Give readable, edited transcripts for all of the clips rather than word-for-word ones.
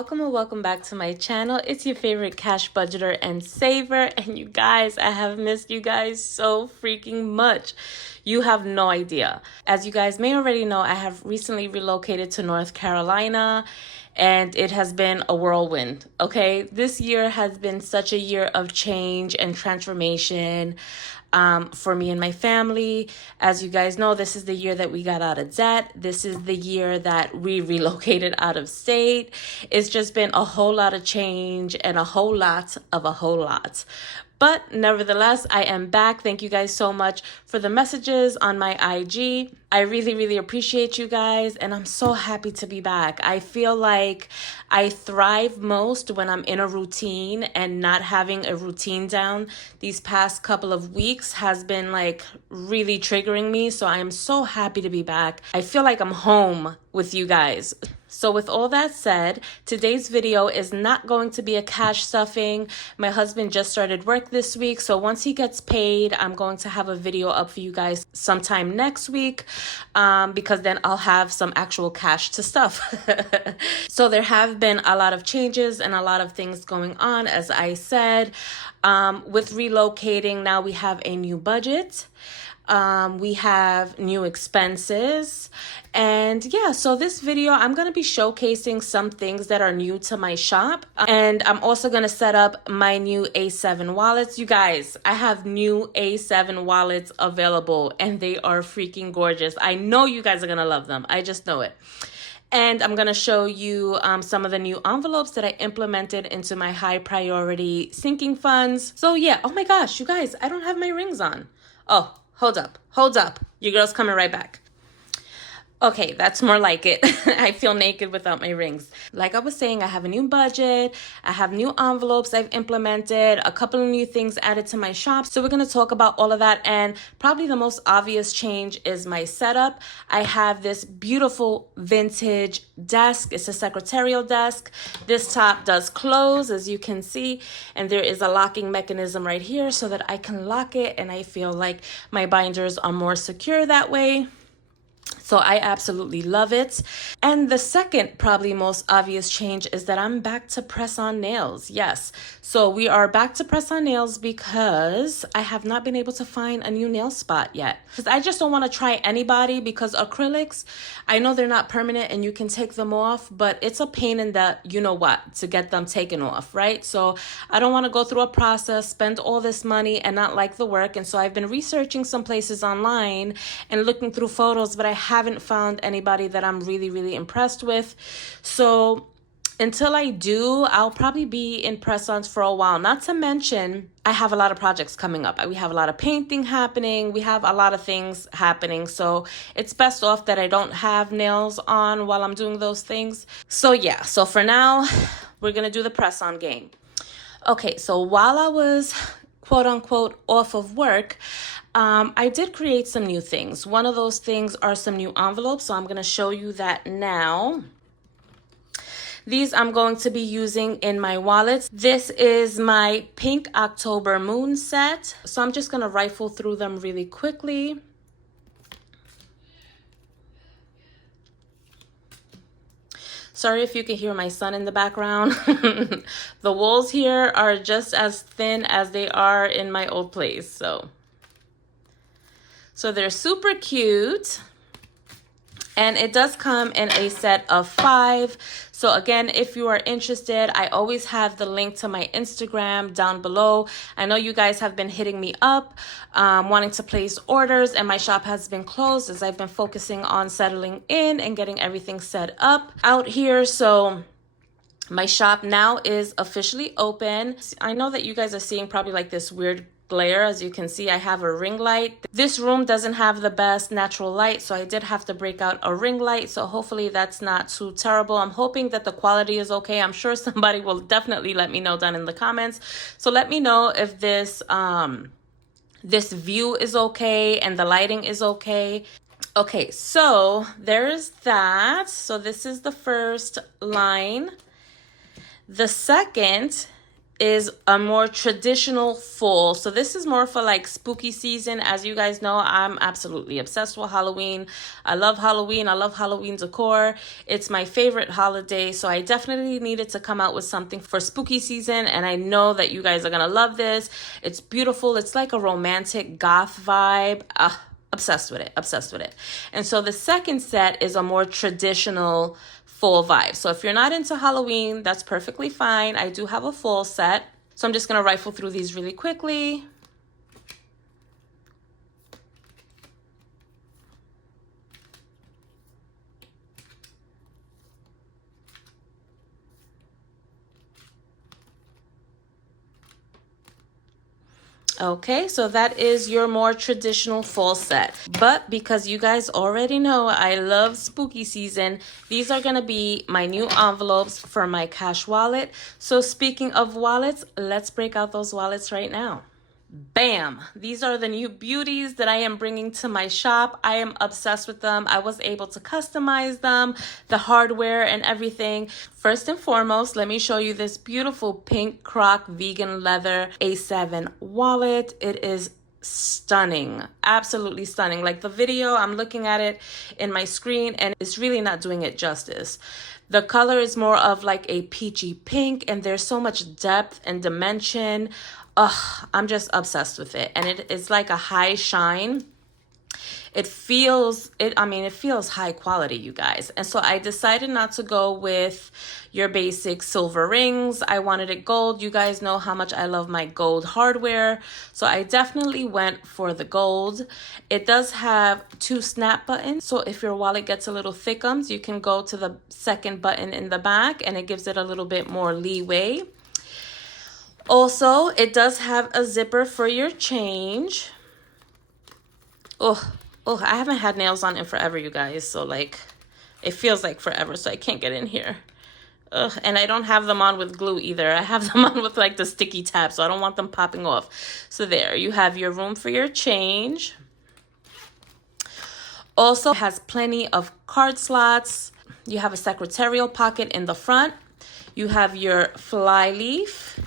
welcome or welcome back to my channel. It's your favorite cash budgeter and saver, and you guys, I have missed you guys so freaking much. You have no idea. As you guys may already know, I have recently relocated to North Carolina, and it has been a whirlwind, okay? This year has been such a year of change and transformation for me and my family. As you guys know, this is the year that we got out of debt. This is the year that we relocated out of state. It's just been a whole lot of change and a whole lot of a whole lot. But nevertheless, I am back. Thank you guys so much for the messages on my IG. I really appreciate you guys, and I'm so happy to be back. I feel like I thrive most when I'm in a routine, and not having a routine down these past couple of weeks has been like really triggering me. So I am so happy to be back. I feel like I'm home with you guys. So with all that said, today's video is not going to be a cash stuffing. My husband just started work this week, so once he gets paid, I'm going to have a video up for you guys sometime next week, because then I'll have some actual cash to stuff. So there have been a lot of changes and a lot of things going on, as I said. With relocating, now we have a new budget. We have new expenses, and yeah, so this video I'm going to be showcasing some things that are new to my shop, and I'm also going to set up my new A7 wallets. You guys, I have new A7 wallets available, and they are freaking gorgeous. I know you guys are going to love them. I just know it. And I'm going to show you some of the new envelopes that I implemented into my high priority sinking funds. So yeah, oh my gosh, you guys, I don't have my rings on. Oh, hold up. Your girl's coming right back. Okay, that's more like it. I feel naked without my rings. Like I was saying, I have a new budget. I have new envelopes I've implemented, a couple of new things added to my shop. So we're going to talk about all of that. And probably the most obvious change is my setup. I have this beautiful vintage desk. It's a secretarial desk. This top does close, as you can see. And there is a locking mechanism right here so that I can lock it. And I feel like my binders are more secure that way. So I absolutely love it. And the second, probably most obvious change is that I'm back to press-on nails. Yes. So we are back to press-on nails because I have not been able to find a new nail spot yet. Because I just don't want to try anybody, because acrylics, I know they're not permanent and you can take them off, but it's a pain in the you know what to get them taken off, right? So I don't want to go through a process, spend all this money and not like the work. And so I've been researching some places online and looking through photos, but I haven't found anybody that I'm really impressed with. So until I do, I'll probably be in press-ons for a while. Not to mention, I have a lot of projects coming up. We have a lot of painting happening. We have a lot of things happening. So it's best off that I don't have nails on while I'm doing those things. So yeah, so for now, we're going to do the press-on game. Okay, so while I was quote unquote off of work, I did create some new things. One of those things are some new envelopes, so I'm going to show you that now. These I'm going to be using in my wallets. This is my Pink October Moon set, so I'm just going to rifle through them really quickly. Sorry if you can hear my son in the background. The walls here are just as thin as they are in my old place, so they're super cute, and it does come in a set of 5. So again, if you are interested, I always have the link to my Instagram down below. I know you guys have been hitting me up, wanting to place orders, and my shop has been closed as I've been focusing on settling in and getting everything set up out here. So my shop now is officially open. I know that you guys are seeing probably like this weird glare. As you can see, I have a ring light. This room doesn't have the best natural light, so I did have to break out a ring light. So hopefully that's not too terrible. I'm hoping that the quality is okay. I'm sure somebody will definitely let me know down in the comments. So let me know if this this view is okay and the lighting is okay. Okay, so there's that. So this is the first line. The second is a more traditional full. So this is more for like spooky season. As you guys know, I'm absolutely obsessed with Halloween. I love Halloween. I love Halloween decor. It's my favorite holiday. So I definitely needed to come out with something for spooky season. And I know that you guys are going to love this. It's beautiful. It's like a romantic goth vibe. Obsessed with it, obsessed with it. And so the second set is a more traditional full vibe. So if you're not into Halloween, that's perfectly fine. I do have a full set. So I'm just gonna rifle through these really quickly. Okay, so that is your more traditional fall set. But because you guys already know I love spooky season, these are gonna be my new envelopes for my cash wallet. So speaking of wallets, let's break out those wallets right now. Bam! These are the new beauties that I am bringing to my shop. I am obsessed with them. I was able to customize them, the hardware and everything. First and foremost, let me show you this beautiful pink croc vegan leather A7 wallet. It is stunning, absolutely stunning. Like the video, I'm looking at it in my screen and it's really not doing it justice. The color is more of like a peachy pink and there's so much depth and dimension. I'm just obsessed with it. And it is like a high shine. It feels high quality, you guys. And so I decided not to go with your basic silver rings. I wanted it gold. You guys know how much I love my gold hardware. So I definitely went for the gold. It does have 2 snap buttons. So if your wallet gets a little thickums, you can go to the second button in the back and it gives it a little bit more leeway. Also, it does have a zipper for your change. I haven't had nails on in forever, you guys. So like, it feels like forever, so I can't get in here. And I don't have them on with glue either. I have them on with like the sticky tab, so I don't want them popping off. So there, you have your room for your change. Also, it has plenty of card slots. You have a secretarial pocket in the front. You have your fly leaf.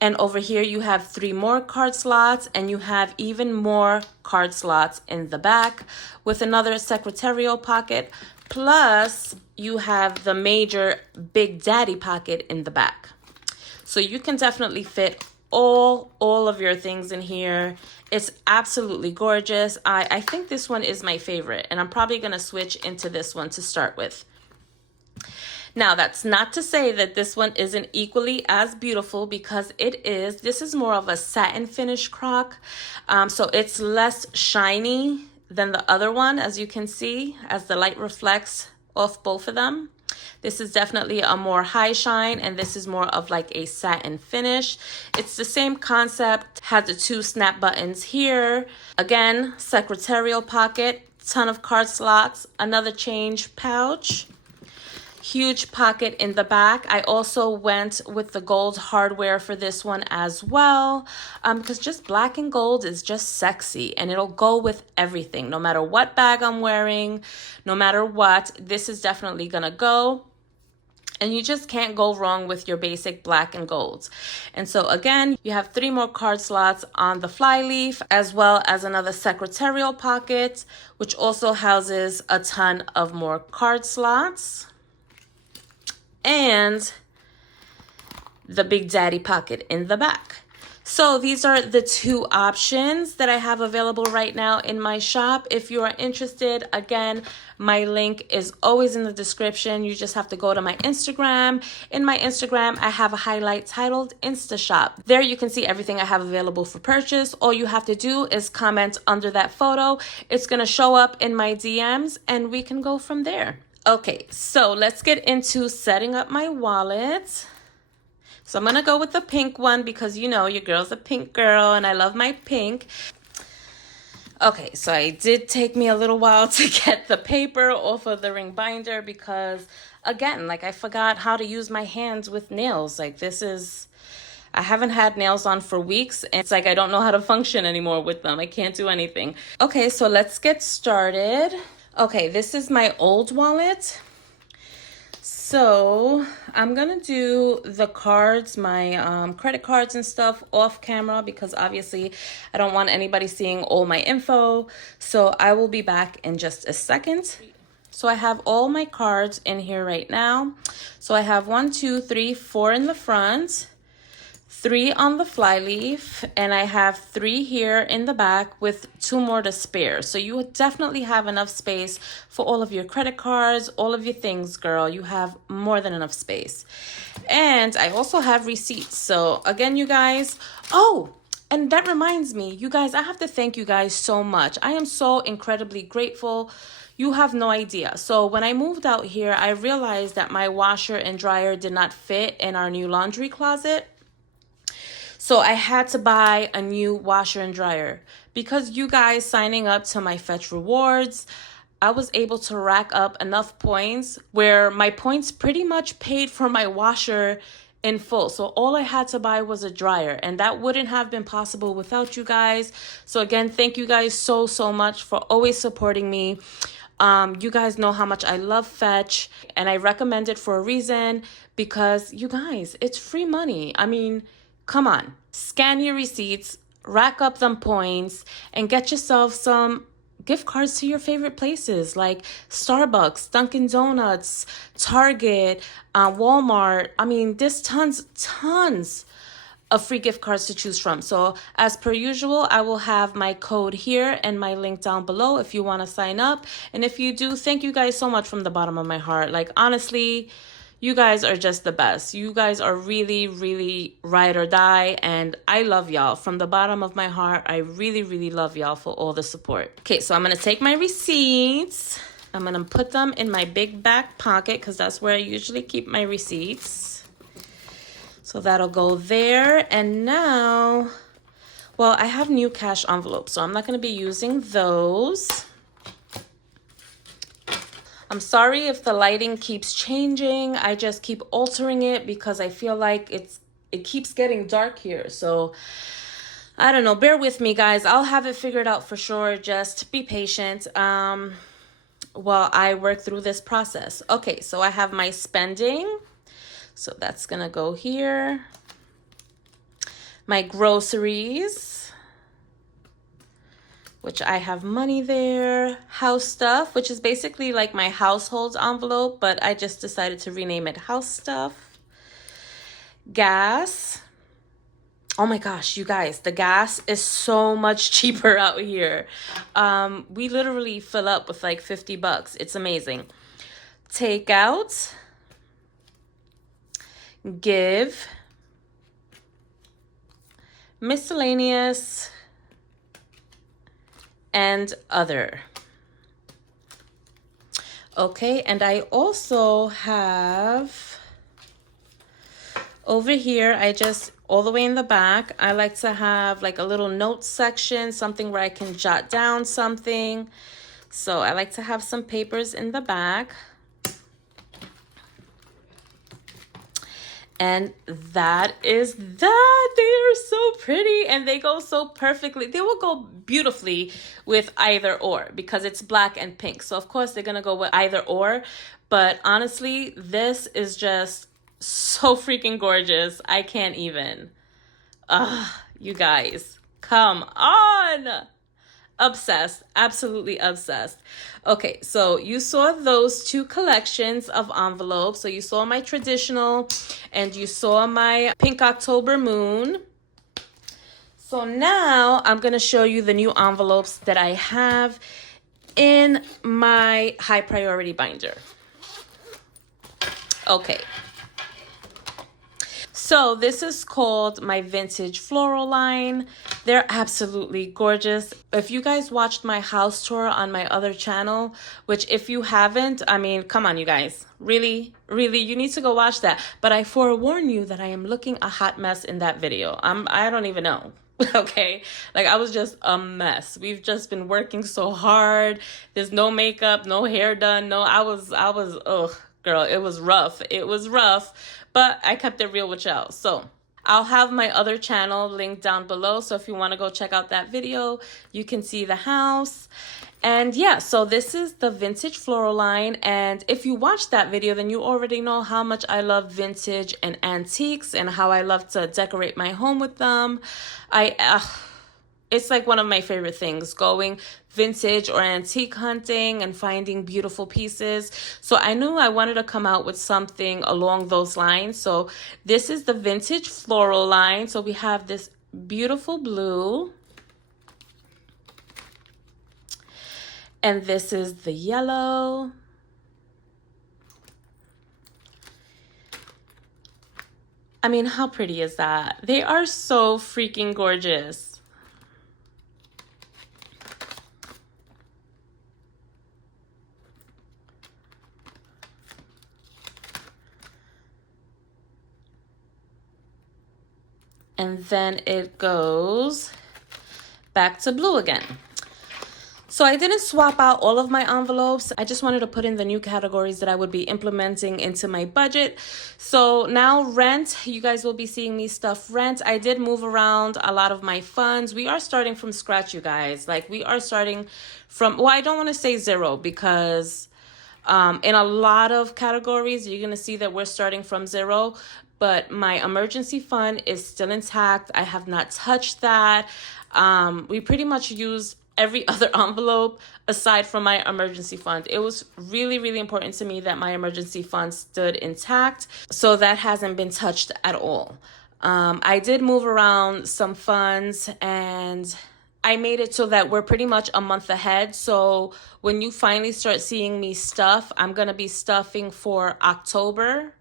And over here, you have 3 more card slots and you have even more card slots in the back with another secretarial pocket. Plus, you have the major Big Daddy pocket in the back. So you can definitely fit all of your things in here. It's absolutely gorgeous. I think this one is my favorite and I'm probably going to switch into this one to start with. Now, that's not to say that this one isn't equally as beautiful because it is. This is more of a satin finish croc. So it's less shiny than the other one, as you can see, as the light reflects off both of them. This is definitely a more high shine and this is more of like a satin finish. It's the same concept, had the 2 snap buttons here. Again, secretarial pocket, ton of card slots, another change pouch. Huge pocket in the back. I also went with the gold hardware for this one as well because just black and gold is just sexy and it'll go with everything. No matter what bag I'm wearing, no matter what, this is definitely gonna go. And you just can't go wrong with your basic black and golds. And so again, you have 3 more card slots on the fly leaf, as well as another secretarial pocket, which also houses a ton of more card slots. And the Big Daddy pocket in the back. So these are the 2 options that I have available right now in my shop. If you are interested, again, my link is always in the description. You just have to go to my Instagram. In my Instagram, I have a highlight titled Insta Shop. There you can see everything I have available for purchase. All you have to do is comment under that photo. It's gonna show up in my DMs and we can go from there. Okay, so let's get into setting up my wallet. So I'm going to go with the pink one because, you know, your girl's a pink girl and I love my pink. Okay, so it did take me a little while to get the paper off of the ring binder because, again, like I forgot how to use my hands with nails. Like I haven't had nails on for weeks and it's like I don't know how to function anymore with them. I can't do anything. Okay, so let's get started. Okay, this is my old wallet. So I'm gonna do the cards, my credit cards and stuff off camera because obviously I don't want anybody seeing all my info. So I will be back in just a second. So I have all my cards in here right now. So I have 1, 2, 3, 4 in the front, 3 on the flyleaf, and I have 3 here in the back with 2 more to spare. So you would definitely have enough space for all of your credit cards, all of your things, girl. You have more than enough space. And I also have receipts. So again, you guys, oh, and that reminds me, you guys, I have to thank you guys so much. I am so incredibly grateful. You have no idea. So when I moved out here, I realized that my washer and dryer did not fit in our new laundry closet. So I had to buy a new washer and dryer. Because you guys signing up to my Fetch Rewards, I was able to rack up enough points where my points pretty much paid for my washer in full. So all I had to buy was a dryer, and that wouldn't have been possible without you guys. So again, thank you guys so much for always supporting me. You guys know how much I love Fetch, and I recommend it for a reason because you guys, it's free money. I mean, come on, scan your receipts, rack up them points, and get yourself some gift cards to your favorite places like Starbucks, Dunkin' Donuts, Target, Walmart. I mean, there's tons of free gift cards to choose from. So as per usual, I will have my code here and my link down below if you want to sign up. And if you do, thank you guys so much from the bottom of my heart. Like, honestly, you guys are just the best. You guys are really ride or die, and I love y'all from the bottom of my heart. I really love y'all for all the support. Okay, so I'm gonna take my receipts. I'm gonna put them in my big back pocket because that's where I usually keep my receipts. So that'll go there. And now, well, I have new cash envelopes, so I'm not gonna be using those. I'm sorry if the lighting keeps changing. I just keep altering it because I feel like it keeps getting dark here. So I don't know, bear with me guys. I'll have it figured out for sure. Just be patient while I work through this process. Okay, so I have my spending. So that's gonna go here. My groceries, which I have money there. House stuff, which is basically like my household envelope, but I just decided to rename it house stuff. Gas. Oh my gosh, you guys, the gas is so much cheaper out here. We literally fill up with like 50 bucks. It's amazing. Takeout. Give. Miscellaneous. And other. Okay, and I also have over here, I just all the way in the back, I like to have like a little notes section, something where I can jot down something. So I like to have some papers in the back. And that is that. They are so pretty and they go so perfectly. They will go beautifully with either or because it's black and pink. So of course they're gonna go with either or. But honestly, this is just so freaking gorgeous. I can't even. You guys, come on. Obsessed, absolutely obsessed. Okay, so you saw those 2 collections of envelopes. So you saw my traditional and you saw my pink October moon. So now I'm gonna show you the new envelopes that I have in my high priority binder. Okay. So this is called my vintage floral line. They're absolutely gorgeous. If you guys watched my house tour on my other channel, which if you haven't, I mean, come on, you guys. Really, you need to go watch that. But I forewarn you that I am looking a hot mess in that video. I don't even know. Okay, like I was just a mess. We've just been working so hard. There's no makeup, no hair done. No, I was, ugh, girl, it was rough. It was rough, but I kept it real with y'all. So I'll have my other channel linked down below. So if you want to go check out that video, you can see the house. And yeah, so this is the vintage floral line. And if you watched that video, then you already know how much I love vintage and antiques and how I love to decorate my home with them. It's like one of my favorite things, going vintage or antique hunting and finding beautiful pieces. So I knew I wanted to come out with something along those lines. So this is the vintage floral line. So we have this beautiful blue. And this is the yellow. I mean, how pretty is that? They are so freaking gorgeous. And then it goes back to blue again. So I didn't swap out all of my envelopes. I just wanted to put in the new categories that I would be implementing into my budget. So now rent, you guys will be seeing me stuff rent. I did move around a lot of my funds. We are starting from scratch, you guys. Like we are starting from, well, I don't want to say zero because in a lot of categories, you're going to see that we're starting from zero. But my emergency fund is still intact. I have not touched that. We pretty much used every other envelope aside from my emergency fund. It was really, really important to me that my emergency fund stood intact. So that hasn't been touched at all. I did move around some funds and I made it so that we're pretty much a month ahead. So when you finally start seeing me stuff, I'm going to be stuffing for October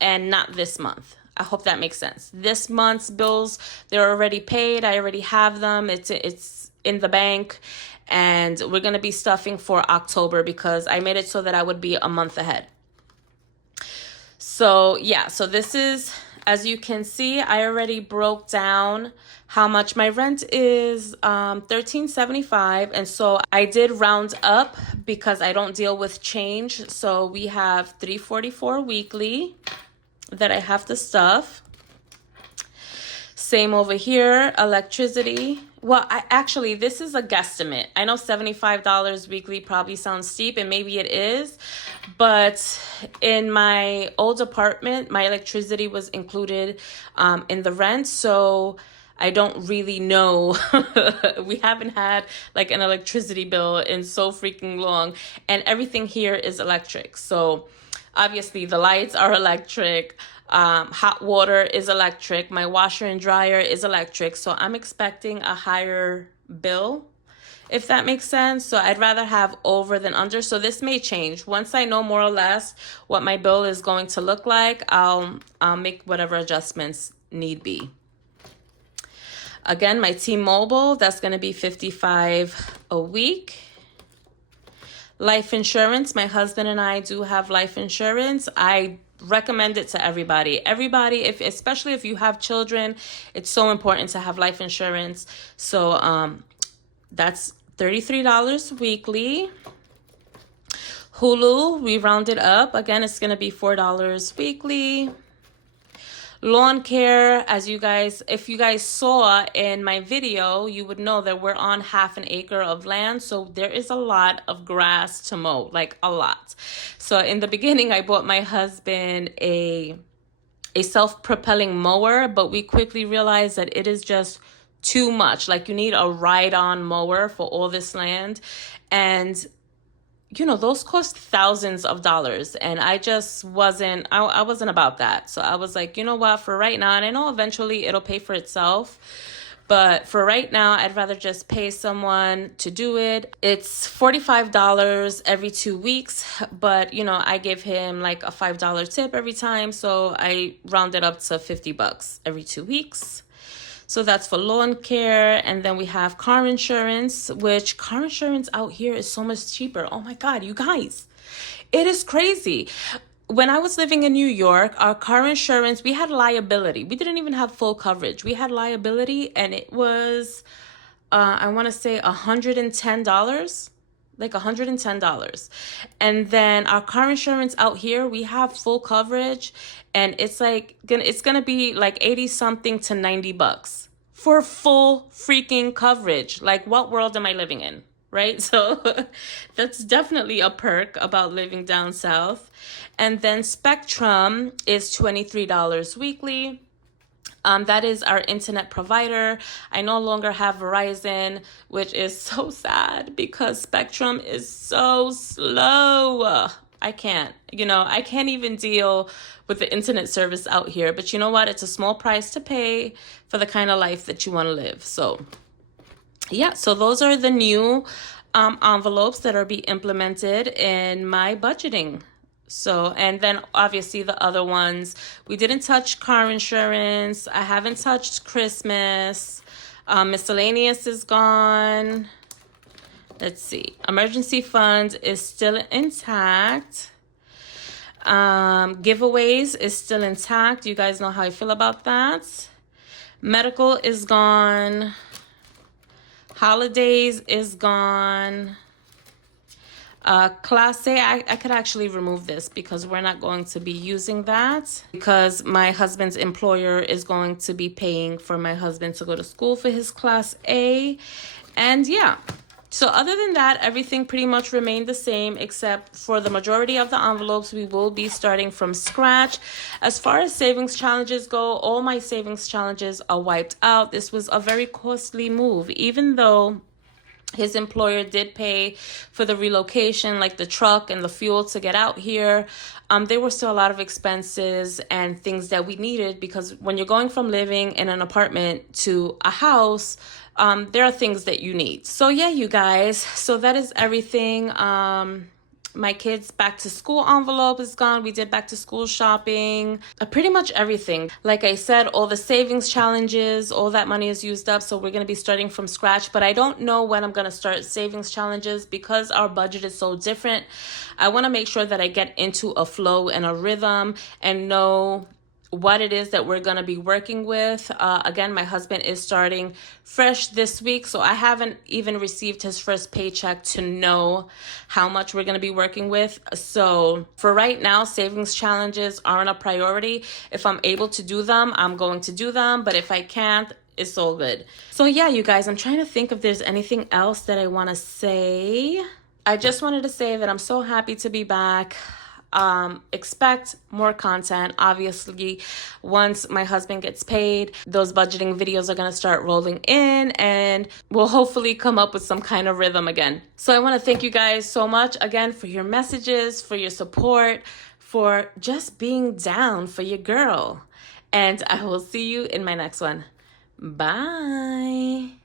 and not this month. I hope that makes sense. This month's bills, they're already paid. I already have them. It's in the bank. And we're going to be stuffing for October because I made it so that I would be a month ahead. So yeah, so this is, as you can see, I already broke down how much my rent is, $13.75. And so I did round up because I don't deal with change. So we have $3.44 weekly that I have to stuff. Same over here, electricity. Well, actually, this is a guesstimate. I know $75 weekly probably sounds steep, and maybe it is. But in my old apartment, my electricity was included in the rent. So I don't really know. We haven't had like an electricity bill in so freaking long. And everything here is electric. So obviously the lights are electric. Hot water is electric. My washer and dryer is electric. So I'm expecting a higher bill, if that makes sense. So I'd rather have over than under. So this may change. Once I know more or less what my bill is going to look like, I'll make whatever adjustments need be. Again, my T-Mobile, that's going to be $55 a week. Life insurance, my husband and I do have life insurance. I recommend it to everybody. Especially if you have children, it's so important to have life insurance. So that's $33 weekly. Hulu, we rounded up. Again, it's going to be $4 weekly. Lawn care, if you guys saw in my video, you would know that we're on half an acre of land. So there is a lot of grass to mow, like a lot. So in the beginning, I bought my husband a self-propelling mower, but we quickly realized that it is just too much. Like you need a ride-on mower for all this land. And you know, those cost thousands of dollars. And I just wasn't about that. So I was like, you know what, for right now, and I know eventually it'll pay for itself, but for right now, I'd rather just pay someone to do it. It's $45 every 2 weeks, but you know, I give him like a $5 tip every time. So I rounded up to $50 every 2 weeks. So that's for lawn care. And then we have car insurance, which car insurance out here is so much cheaper. Oh my God, you guys, it is crazy. When I was living in New York, our car insurance, we had liability. We didn't even have full coverage. We had liability and it was, I want to say $110. like $110. And then our car insurance out here, we have full coverage, and it's gonna be like 80 something to $90 for full freaking coverage. Like, what world am I living in? Right? So that's definitely a perk about living down south. And then Spectrum is $23 weekly. That is our internet provider. I no longer have Verizon, which is so sad because Spectrum is so slow. I can't even deal with the internet service out here. But you know what? It's a small price to pay for the kind of life that you want to live. So yeah, so those are the new envelopes that are being implemented in my budgeting. So, and then obviously the other ones, we didn't touch car insurance. I haven't touched Christmas. Miscellaneous is gone. Let's see. Emergency fund is still intact. Giveaways is still intact. You guys know how I feel about that. Medical is gone. Holidays is gone. Class A, I could actually remove this because we're not going to be using that because my husband's employer is going to be paying for my husband to go to school for his Class A. And yeah, so other than that, everything pretty much remained the same, except for the majority of the envelopes, we will be starting from scratch. As far as savings challenges go, all my savings challenges are wiped out. This was a very costly move, even though his employer did pay for the relocation, like the truck and the fuel to get out here. There were still a lot of expenses and things that we needed because when you're going from living in an apartment to a house, there are things that you need. So yeah, you guys, so that is everything. My kids' back to school envelope is gone. We did back to school shopping, pretty much everything. Like I said, all the savings challenges, all that money is used up. So we're going to be starting from scratch, but I don't know when I'm going to start savings challenges because our budget is so different. I want to make sure that I get into a flow and a rhythm and know what it is that we're going to be working with. Again, my husband is starting fresh this week, so I haven't even received his first paycheck to know how much we're going to be working with. So for right now, savings challenges aren't a priority. If I'm able to do them, I'm going to do them, but if I can't, it's all good. So yeah, you guys, I'm trying to think if there's anything else that I want to say. I just wanted to say that I'm so happy to be back. Expect more content. Obviously, once my husband gets paid, those budgeting videos are going to start rolling in and we'll hopefully come up with some kind of rhythm again. So I want to thank you guys so much again for your messages, for your support, for just being down for your girl. And I will see you in my next one. Bye.